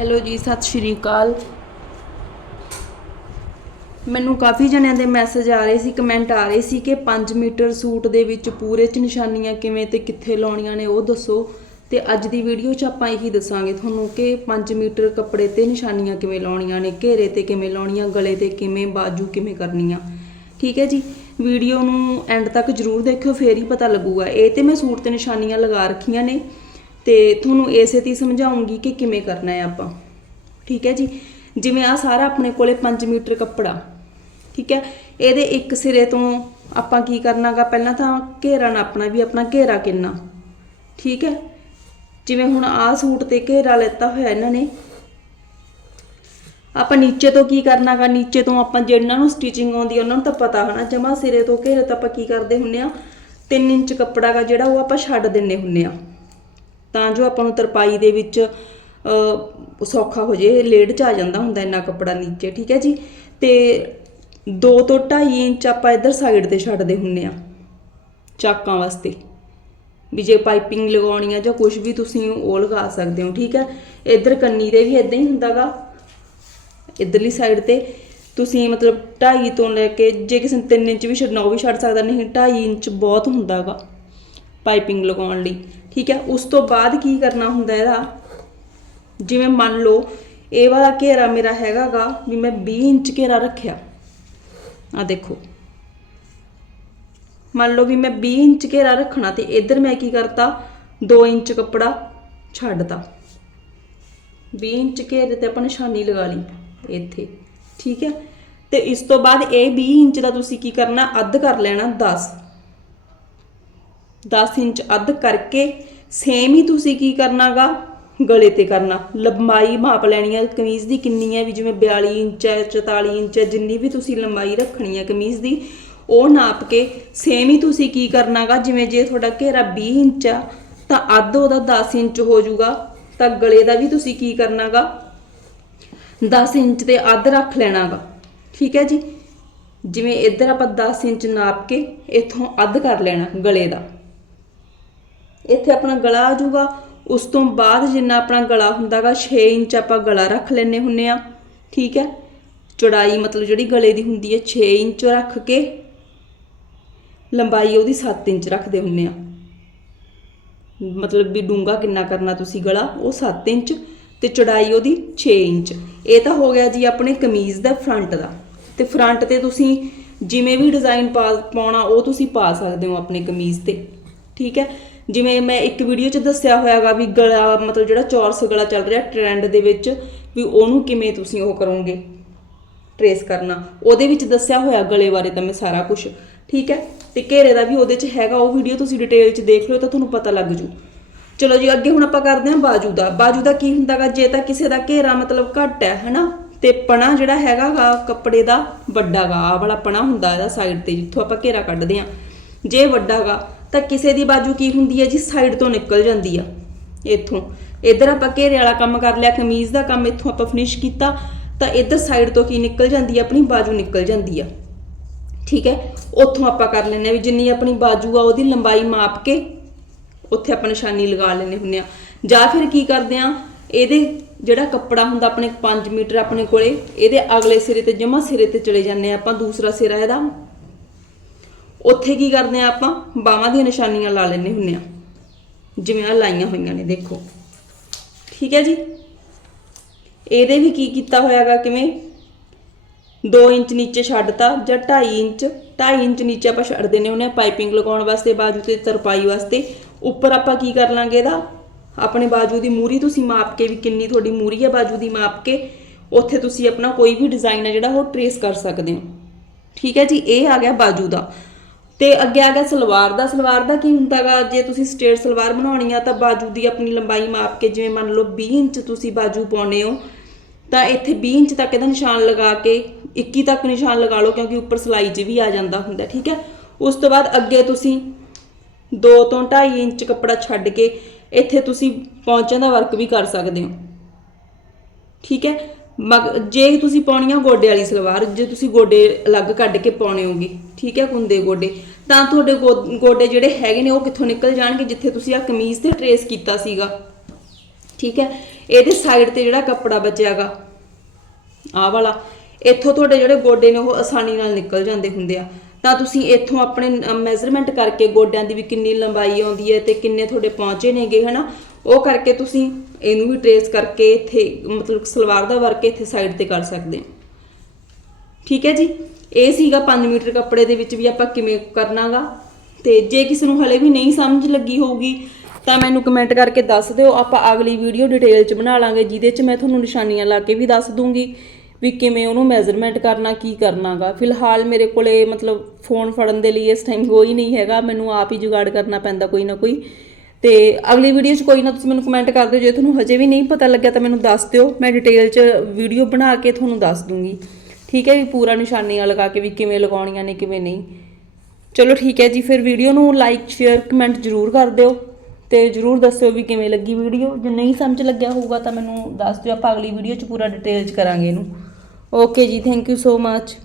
Hello ਜੀ, ਸਤਿ ਸ਼੍ਰੀ ਅਕਾਲ। ਮੈਨੂੰ ਕਾਫੀ ਜਣਿਆਂ ਦੇ ਮੈਸੇਜ ਆ ਰਹੇ ਸੀ ਕਮੈਂਟ ਆ ਰਹੇ ਸੀ ਕਿ 5 ਮੀਟਰ ਸੂਟ ਦੇ ਵਿੱਚ ਪੂਰੇ ਚ ਨਿਸ਼ਾਨੀਆਂ ਕਿਵੇਂ ਤੇ ਕਿੱਥੇ ਲਾਉਣੀਆਂ ਨੇ, ਉਹ ਦੱਸੋ। ਤੇ ਅੱਜ ਦੀ ਵੀਡੀਓ 'ਚ ਆਪਾਂ ਇਹੀ ਦੱਸਾਂਗੇ ਤੁਹਾਨੂੰ ਕਿ 5 ਮੀਟਰ ਕੱਪੜੇ ਤੇ ਨਿਸ਼ਾਨੀਆਂ ਕਿਵੇਂ ਲਾਉਣੀਆਂ ਨੇ, ਘੇਰੇ ਤੇ ਕਿਵੇਂ ਲਾਉਣੀਆਂ, ਗਲੇ ਤੇ ਕਿਵੇਂ, ਬਾਜੂ ਕਿਵੇਂ ਕਰਨੀਆਂ। ਠੀਕ ਹੈ ਜੀ? ਵੀਡੀਓ ਨੂੰ ਐਂਡ ਤੱਕ ਜਰੂਰ ਦੇਖਿਓ, ਫੇਰ ਹੀ ਪਤਾ ਲੱਗੂਗਾ। ਇਹ ਤੇ ਮੈਂ ਸੂਟ ਤੇ ਨਿਸ਼ਾਨੀਆਂ ਲਗਾ ਰੱਖੀਆਂ ਨੇ। ਤੇ ਤੁਹਾਨੂੰ ਇਸੇ ਤੇ ਸਮਝਾਉਂਗੀ ਕਿ ਕਿਵੇਂ ਕਰਨਾ ਹੈ ਆਪਾਂ। ਠੀਕ ਹੈ ਜੀ? ਜਿਵੇਂ ਆ ਸਾਰਾ ਆਪਣੇ ਕੋਲੇ 5 ਮੀਟਰ ਕੱਪੜਾ, ਠੀਕ ਹੈ? ਇਹਦੇ ਇੱਕ ਸਿਰੇ ਤੋਂ ਆਪਾਂ ਕੀ ਕਰਨਾਗਾ? ਪਹਿਲਾਂ ਤਾਂ ਘੇਰਾ ਨਾਪਣਾ ਵੀ ਆਪਣਾ ਘੇਰਾ ਕਿੰਨਾ, ਠੀਕ ਹੈ? ਜਿਵੇਂ ਹੁਣ ਆਹ ਸੂਟ ਤੇ ਘੇਰਾ ਲੈਤਾ ਹੋਇਆ ਇਹਨਾਂ ਨੇ। ਆਪਾਂ ਨੀਚੇ ਤੋਂ ਕੀ ਕਰਨਾਗਾ? ਨੀਚੇ ਤੋਂ ਆਪਾਂ ਜਿਹਨਾਂ ਨੂੰ ਸਟਿਚਿੰਗ ਆਉਂਦੀ ਉਹਨਾਂ ਨੂੰ ਤਾਂ ਪਤਾ ਹੋਣਾ। ਜਮਾ ਸਿਰੇ ਤੋਂ ਘੇਰੇ ਤਾਂ ਆਪਾਂ ਕੀ ਕਰਦੇ ਹੁੰਨੇ ਆ? 3 ਇੰਚ ਕੱਪੜਾ ਗਾ ਜਿਹੜਾ ਉਹ ਆਪਾਂ ਛੱਡ ਦਿੰਨੇ ਹੁੰਨੇ ਆ। ਤਾਂ ਜੋ ਆਪਾਂ ਨੂੰ ਤਰਪਾਈ ਦੇ ਵਿੱਚ ਸੌਖਾ ਹੋ ਜੇ ਲੇਡ ਚ ਆ ਜਾਂਦਾ ਹੁੰਦਾ ਇੰਨਾ ਕੱਪੜਾ ਨੀਚੇ, ਠੀਕ ਹੈ ਜੀ? ਤੇ 2 ਤੋਂ 2.5 ਇੰਚ ਆਪਾਂ ਇੱਧਰ ਸਾਈਡ ਤੇ ਛੱਡਦੇ ਹੁੰਨੇ ਆ, ਚਾਕਾਂ ਵਾਸਤੇ। ਵੀ ਜੇ ਪਾਈਪਿੰਗ ਲਗਾਉਣੀ ਆ ਜਾਂ ਕੁਝ ਵੀ ਤੁਸੀਂ ਉਹ ਲਗਾ ਸਕਦੇ ਹੋ, ਠੀਕ ਹੈ? ਇੱਧਰ ਕੰਨੀ ਦੇ ਵੀ ਇਦਾਂ ਹੀ ਹੁੰਦਾਗਾ, ਇਧਰਲੀ ਸਾਈਡ ਤੇ। ਤੁਸੀਂ ਮਤਲਬ 2.5 ਤੋਂ ਲੈ ਕੇ ਜੇ ਕਿਸੇ ਨੇ 3 ਇੰਚ ਵੀ ਛੱਡਣਾ, ਉਹ ਵੀ ਛੱਡ ਸਕਦਾ, ਨਹੀਂ 2.5 ਇੰਚ ਬਹੁਤ ਹੁੰਦਾਗਾ ਪਾਈਪਿੰਗ ਲਗਾਉਣ ਲਈ। ਠੀਕ ਹੈ, ਉਸ ਤੋਂ ਬਾਅਦ ਕੀ ਕਰਨਾ ਹੁੰਦਾ ਇਹਦਾ? ਜਿਵੇਂ ਮੰਨ ਲਓ, ਇਹ ਵਾਲਾ ਘੇਰਾ ਮੇਰਾ ਹੈਗਾਗਾ ਵੀ ਮੈਂ 20 ਇੰਚ ਘੇਰਾ ਰੱਖਿਆ। ਆ ਦੇਖੋ। ਮੰਨ ਲਓ ਵੀ ਮੈਂ 20 ਇੰਚ ਘੇਰਾ ਰੱਖਣਾ ਤੇ ਇੱਧਰ ਮੈਂ ਕੀ ਕਰਤਾ? 2 ਇੰਚ ਕੱਪੜਾ ਛੱਡਤਾ। 20 ਇੰਚ ਘੇਰੇ ਤੇ ਆਪਾਂ ਨਿਸ਼ਾਨੀ ਲਗਾ ਲਈ ਇੱਥੇ, ਠੀਕ ਹੈ? ਤੇ ਇਸ ਤੋਂ ਬਾਅਦ ਇਹ 20 ਇੰਚ ਦਾ ਤੁਸੀਂ ਕੀ ਕਰਨਾ? ਅੱਧ ਕਰ ਲੈਣਾ 10 10 ਇੰਚ ਅੱਧ ਕਰਕੇ ਸੇਮ ਹੀ ਤੁਸੀਂ ਕੀ ਕਰਨਾਗਾ? ਗਲੇ ਤੇ ਕਰਨਾ। ਲੰਬਾਈ ਮਾਪ ਲੈਣੀ ਹੈ ਕਮੀਜ਼ ਦੀ ਕਿੰਨੀ ਹੈ ਵੀ ਜਿਵੇਂ 42 ਇੰਚ ਹੈ 44 ਇੰਚ ਹੈ ਜਿੰਨੀ ਵੀ ਤੁਸੀਂ ਲੰਬਾਈ ਰੱਖਣੀ ਹੈ ਕਮੀਜ਼ ਦੀ, ਉਹ ਨਾਪ ਕੇ ਸੇਮ ਹੀ ਤੁਸੀਂ ਕੀ ਕਰਨਾਗਾ? ਜਿਵੇਂ ਜੇ ਤੁਹਾਡਾ ਘੇਰਾ 20 ਇੰਚ ਆ, ਤਾਂ ਅੱਧ ਉਹਦਾ 10 ਇੰਚ ਹੋ ਜਾਊਗਾ। ਤਾਂ ਗਲੇ ਦਾ ਵੀ ਤੁਸੀਂ ਕੀ ਕਰਨਾਗਾ? 10 ਇੰਚ ਤੇ ਅੱਧ ਰੱਖ ਲੈਣਾਗਾ। ਠੀਕ ਹੈ ਜੀ? ਜਿਵੇਂ ਇੱਧਰ ਆਪਾਂ 10 ਇੰਚ ਨਾਪ ਕੇ ਇੱਥੋਂ ਅੱਧ ਕਰ ਲੈਣਾ ਗਲੇ ਦਾ। ਇੱਥੇ ਆਪਣਾ ਗਲਾ ਆ ਜਾਊਗਾ। ਉਸ ਤੋਂ ਬਾਅਦ ਜਿੰਨਾ ਆਪਣਾ ਗਲਾ ਹੁੰਦਾਗਾ 6 ਇੰਚ ਆਪਾਂ ਗਲਾ ਰੱਖ ਲੈਨੇ ਹੁੰਨੇ ਆ। ਠੀਕ ਹੈ? ਚੌੜਾਈ ਮਤਲਬ ਜਿਹੜੀ ਗਲੇ ਦੀ ਹੁੰਦੀ ਹੈ 6 ਇੰਚ ਰੱਖ ਕੇ ਲੰਬਾਈ ਉਹਦੀ 7 ਇੰਚ ਰੱਖਦੇ ਹੁੰਨੇ ਆ। ਮਤਲਬ ਵੀ ਡੂੰਗਾ ਕਿੰਨਾ ਕਰਨਾ ਤੁਸੀਂ ਗਲਾ, ਉਹ 7 ਇੰਚ ਤੇ ਚੌੜਾਈ ਉਹਦੀ 6 ਇੰਚ। ਇਹ ਤਾਂ ਹੋ ਗਿਆ ਜੀ ਆਪਣੇ ਕਮੀਜ਼ ਦਾ ਫਰੰਟ ਦਾ। ਤੇ ਫਰੰਟ ਤੇ ਤੁਸੀਂ ਜਿਵੇਂ ਵੀ ਡਿਜ਼ਾਈਨ ਪਾ ਪਾਉਣਾ, ਉਹ ਤੁਸੀਂ ਪਾ ਸਕਦੇ ਹੋ ਆਪਣੇ ਕਮੀਜ਼ ਤੇ। ਠੀਕ ਹੈ? ਜਿਵੇਂ ਮੈਂ ਇੱਕ ਵੀਡੀਓ 'ਚ ਦੱਸਿਆ ਹੋਇਆਗਾ ਵੀ ਗਲਾ, ਮਤਲਬ ਜਿਹੜਾ ਚੌਰਸ ਗਲਾ ਚੱਲ ਰਿਹਾ ਟ੍ਰੈਂਡ ਦੇ ਵਿੱਚ, ਵੀ ਉਹਨੂੰ ਕਿਵੇਂ ਤੁਸੀਂ ਉਹ ਕਰੋਗੇ? ਟਰੇਸ ਕਰਨਾ। ਉਹਦੇ ਵਿੱਚ ਦੱਸਿਆ ਹੋਇਆ ਗਲੇ ਬਾਰੇ ਤਾਂ ਮੈਂ ਸਾਰਾ ਕੁਝ ਠੀਕ ਹੈ? ਤੇ ਘੇਰੇ ਦਾ ਵੀ ਉਹਦੇ 'ਚ ਹੈਗਾ, ਉਹ ਵੀਡੀਓ ਤੁਸੀਂ ਡਿਟੇਲ 'ਚ ਦੇਖ ਲਿਓ ਤਾਂ ਤੁਹਾਨੂੰ ਪਤਾ ਲੱਗ ਜੂ। ਚਲੋ ਜੀ, ਅੱਗੇ ਹੁਣ ਆਪਾਂ ਕਰਦੇ ਹਾਂ ਬਾਜੂ ਦਾ ਬਾਜੂ ਦਾ ਕੀ ਹੁੰਦਾਗਾ? ਜੇ ਤਾਂ ਕਿਸੇ ਦਾ ਘੇਰਾ ਮਤਲਬ ਘੱਟ ਹੈ, ਹਨਾ? ਤੇ ਪਣਾ ਜਿਹੜਾ ਹੈਗਾ ਗਾ ਕੱਪੜੇ ਦਾ ਵੱਡਾ ਗਾ ਆਹ ਵਾਲਾ ਪਣਾ ਹੁੰਦਾ ਇਹਦਾ ਸਾਈਡ ਤੇ, ਜਿੱਥੋਂ ਆਪਾਂ ਘੇਰਾ ਕੱਢਦੇ ਆ ਜੇ ਵੱਡਾ ਗਾ ਤਾਂ ਕਿਸੇ ਦੀ ਬਾਜੂ ਕੀ ਹੁੰਦੀ ਹੈ ਜੀ? ਸਾਈਡ ਤੋਂ ਨਿਕਲ ਜਾਂਦੀ ਆ, ਇੱਥੋਂ। ਇੱਧਰ ਆਪਾਂ ਘੇਰੇ ਵਾਲਾ ਕੰਮ ਕਰ ਲਿਆ, ਕਮੀਜ਼ ਦਾ ਕੰਮ ਇੱਥੋਂ ਆਪਾਂ ਫਿਨਿਸ਼ ਕੀਤਾ, ਤਾਂ ਇੱਧਰ ਸਾਈਡ ਤੋਂ ਕੀ ਨਿਕਲ ਜਾਂਦੀ ਆ? ਆਪਣੀ ਬਾਜੂ ਨਿਕਲ ਜਾਂਦੀ ਆ। ਠੀਕ ਹੈ? ਉੱਥੋਂ ਆਪਾਂ ਕਰ ਲੈਂਦੇ ਹਾਂ ਵੀ ਜਿੰਨੀ ਆਪਣੀ ਬਾਜੂ ਆ, ਉਹਦੀ ਲੰਬਾਈ ਮਾਪ ਕੇ ਉੱਥੇ ਆਪਾਂ ਨਿਸ਼ਾਨੀ ਲਗਾ ਲੈਂਦੇ ਹੁੰਦੇ ਆ ਜਾਂ ਫਿਰ ਕੀ ਕਰਦੇ ਆ ਇਹਦੇ ਜਿਹੜਾ ਕੱਪੜਾ ਹੁੰਦਾ ਆਪਣੇ 5 ਮੀਟਰ ਆਪਣੇ ਕੋਲੇ, ਇਹਦੇ ਅਗਲੇ ਸਿਰੇ ਤੇ, ਜਮਾ ਸਿਰੇ ਤੇ ਚਲੇ ਜਾਂਦੇ ਆ ਆਪਾਂ, ਦੂਸਰਾ ਸਿਰਾ ਇਹਦਾ ਉੱਥੇ ਕੀ ਕਰਦੇ ਆ ਆਪਾਂ? ਬਾਹਾਂ ਦੀਆਂ ਨਿਸ਼ਾਨੀਆਂ ਲਾ ਲੈਂਦੇ ਹੁੰਦੇ ਆ। ਜਿਵੇਂ ਆ ਲਾਈਆਂ ਹੋਈਆਂ ਨੇ, ਦੇਖੋ। ਠੀਕ ਹੈ ਜੀ? ਇਹਦੇ ਵੀ ਕੀ ਕੀਤਾ ਹੋਇਆਗਾ? ਕਿਵੇਂ? 2 ਇੰਚ ਨੀਚੇ ਛੱਡਤਾ ਜਾਂ 2.5 ਇੰਚ? 2.5 ਇੰਚ ਨੀਚੇ ਆਪਾਂ ਛੱਡ ਦਿੰਨੇ ਹੁੰਨੇ ਆ ਪਾਈਪਿੰਗ ਲਗਾਉਣ ਵਾਸਤੇ, ਬਾਜੂ ਤੇ ਤਰਪਾਈ ਵਾਸਤੇ। ਉੱਪਰ ਆਪਾਂ ਕੀ ਕਰ ਲਾਂਗੇ ਇਹਦਾ? ਆਪਣੇ ਬਾਜੂ ਦੀ ਮੂਰੀ ਤੁਸੀਂ ਮਾਪ ਕੇ ਵੀ ਕਿੰਨੀ ਤੁਹਾਡੀ ਮੂਰੀ ਹੈ ਬਾਜੂ ਦੀ ਮਾਪ ਕੇ। ਉੱਥੇ ਤੁਸੀਂ ਆਪਣਾ ਕੋਈ ਵੀ ਡਿਜ਼ਾਈਨ ਹੈ ਜਿਹੜਾ ਉਹ ਟਰੇਸ ਕਰ ਸਕਦੇ ਹੋ। ਠੀਕ ਹੈ ਜੀ? ਇਹ ਆ ਗਿਆ ਬਾਜੂ ਦਾ। ਤੇ ਅੱਗੇ ਆ ਗਿਆ ਸਲਵਾਰ ਦਾ। ਸਲਵਾਰ ਦਾ ਕੀ ਹੁੰਦਾਗਾ ਜੇ ਤੁਸੀਂ ਸਟੇਟ ਸਲਵਾਰ ਬਣਾਉਣੀ ਆ ਤਾਂ ਬਾਜੂ ਦੀ ਆਪਣੀ ਲੰਬਾਈ ਮਾਪ ਕੇ, ਜਿਵੇਂ ਮੰਨ ਲਓ 20 ਇੰਚ ਤੁਸੀਂ ਬਾਜੂ ਪਾਉਣੇ ਹੋ, ਤਾਂ ਇੱਥੇ 20 ਇੰਚ ਤੱਕ ਇਹਦਾ ਨਿਸ਼ਾਨ ਲਗਾ ਕੇ 21 ਤੱਕ ਨਿਸ਼ਾਨ ਲਗਾ ਲਓ ਕਿਉਂਕਿ ਉੱਪਰ ਸਲਾਈ 'ਚ ਵੀ ਆ ਜਾਂਦਾ ਹੁੰਦਾ, ਠੀਕ ਹੈ? ਉਸ ਤੋਂ ਬਾਅਦ ਅੱਗੇ ਤੁਸੀਂ 2 ਤੋਂ 2.5 ਇੰਚ ਕੱਪੜਾ ਛੱਡ ਕੇ ਇੱਥੇ ਤੁਸੀਂ ਪੌਂਚਾਂ ਦਾ ਵਰਕ ਵੀ ਕਰ ਸਕਦੇ ਹੋ। ਠੀਕ ਹੈ? ਮਗ ਜੇ ਤੁਸੀਂ ਪਾਉਣੀ ਆ ਗੋਡੇ ਵਾਲੀ ਸਲਵਾਰ, ਜੇ ਤੁਸੀਂ ਗੋਡੇ ਅਲੱਗ ਕੱਢ ਕੇ ਪਾਉਣੇ ਹੋਗੇ, ਠੀਕ ਹੈ, ਕੁੰਦੇ ਗੋਡੇ, ਤਾਂ ਤੁਹਾਡੇ ਗੋਡੇ ਜਿਹੜੇ ਹੈਗੇ ਨੇ, ਉਹ ਕਿੱਥੋਂ ਨਿਕਲ ਜਾਣਗੇ? ਜਿੱਥੇ ਤੁਸੀਂ ਆ ਕਮੀਜ਼ ਤੇ ਟਰੇਸ ਕੀਤਾ ਸੀਗਾ। ਠੀਕ ਹੈ, ਇਹਦੇ ਸਾਈਡ ਤੇ ਜਿਹੜਾ ਕੱਪੜਾ ਬਚਿਆਗਾ, ਆਹ ਵਾਲਾ, ਇੱਥੋਂ ਤੁਹਾਡੇ ਜਿਹੜੇ ਗੋਡੇ ਨੇ, ਉਹ ਆਸਾਨੀ ਨਾਲ ਨਿਕਲ ਜਾਂਦੇ ਹੁੰਦੇ ਆ। ਤਾਂ ਤੁਸੀਂ ਇੱਥੋਂ ਆਪਣੇ ਮੈਜ਼ਰਮੈਂਟ ਕਰਕੇ ਗੋਡਿਆਂ ਦੀ ਵੀ ਕਿੰਨੀ ਲੰਬਾਈ ਆਉਂਦੀ ਹੈ ਤੇ ਕਿੰਨੇ ਤੁਹਾਡੇ ਪਹੁੰਚੇ ਨੇਗੇ, ਹਨਾ? ਉਹ ਕਰਕੇ ਤੁਸੀਂ ਇਹਨੂੰ ਵੀ ਟਰੇਸ ਕਰਕੇ ਇੱਥੇ, ਮਤਲਬ ਸਲਵਾਰ ਦਾ ਵਰਕ ਇੱਥੇ ਸਾਈਡ ਤੇ ਕਰ ਸਕਦੇ ਹੋ। ਠੀਕ ਹੈ ਜੀ? ਇਹ ਸੀਗਾ 5 ਮੀਟਰ ਕੱਪੜੇ ਦੇ ਵਿੱਚ ਵੀ ਆਪਾਂ ਕਿਵੇਂ ਕਰਨਾਗਾ। ਤੇ ਜੇ ਕਿਸੇ ਨੂੰ ਹਲੇ ਵੀ ਨਹੀਂ ਸਮਝ ਲੱਗੀ ਹੋਊਗੀ, ਤਾਂ ਮੈਨੂੰ ਕਮੈਂਟ ਕਰਕੇ ਦੱਸ ਦਿਓ। ਆਪਾਂ ਅਗਲੀ ਵੀਡੀਓ ਡਿਟੇਲ ਚ ਬਣਾ ਲਾਂਗੇ, ਜਿਹਦੇ ਚ ਮੈਂ ਤੁਹਾਨੂੰ ਨਿਸ਼ਾਨੀਆਂ ਲਾ ਕੇ ਵੀ ਦੱਸ ਦੂੰਗੀ ਵੀ ਕਿਵੇਂ ਉਹਨੂੰ ਮੈਜ਼ਰਮੈਂਟ ਕਰਨਾ, ਕੀ ਕਰਨਾਗਾ। ਫਿਲਹਾਲ ਮੇਰੇ ਕੋਲੇ ਮਤਲਬ ਫੋਨ ਫੜਨ ਦੇ ਲਈ ਇਸ ਟਾਈਮ ਕੋਈ ਨਹੀਂ ਹੈਗਾ। ਮੈਨੂੰ ਆਪ ਹੀ ਜੁਗਾੜ ਕਰਨਾ ਪੈਂਦਾ ਕੋਈ ਨਾ ਕੋਈ। ਤੇ ਅਗਲੀ ਵੀਡੀਓ 'ਚ ਕੋਈ ਨਾ ਤੁਸੀਂ ਮੈਨੂੰ ਕਮੈਂਟ ਕਰ ਦਿਓ। ਜੇ ਤੁਹਾਨੂੰ ਹਜੇ ਵੀ ਨਹੀਂ ਪਤਾ ਲੱਗਿਆ ਤਾਂ ਮੈਨੂੰ ਦੱਸ ਦਿਓ। ਮੈਂ ਡਿਟੇਲ 'ਚ ਵੀਡੀਓ ਬਣਾ ਕੇ ਤੁਹਾਨੂੰ ਦੱਸ ਦੂੰਗੀ। ਠੀਕ ਹੈ ਵੀ ਪੂਰਾ ਨਿਸ਼ਾਨੀਆਂ ਲਗਾ ਕੇ ਵੀ ਕਿਵੇਂ ਲਗਾਉਣੀਆਂ ਨੇ, ਕਿਵੇਂ ਨਹੀਂ। ਚਲੋ ਠੀਕ ਹੈ ਜੀ, ਫਿਰ ਵੀਡੀਓ ਨੂੰ ਲਾਈਕ ਸ਼ੇਅਰ ਕਮੈਂਟ ਜ਼ਰੂਰ ਕਰ ਦਿਓ ਤੇ ਜ਼ਰੂਰ ਦੱਸਿਓ ਵੀ ਕਿਵੇਂ ਲੱਗੀ ਵੀਡੀਓ ਜੇ ਨਹੀਂ ਸਮਝ ਲੱਗਿਆ ਹੋਊਗਾ ਤਾਂ ਮੈਨੂੰ ਦੱਸ ਦਿਓ। ਆਪਾਂ ਅਗਲੀ ਵੀਡੀਓ 'ਚ ਪੂਰਾ ਡਿਟੇਲ 'ਚ ਕਰਾਂਗੇ ਇਹਨੂੰ। ਓਕੇ ਜੀ ਥੈਂਕ ਯੂ ਸੋ ਮੱਚ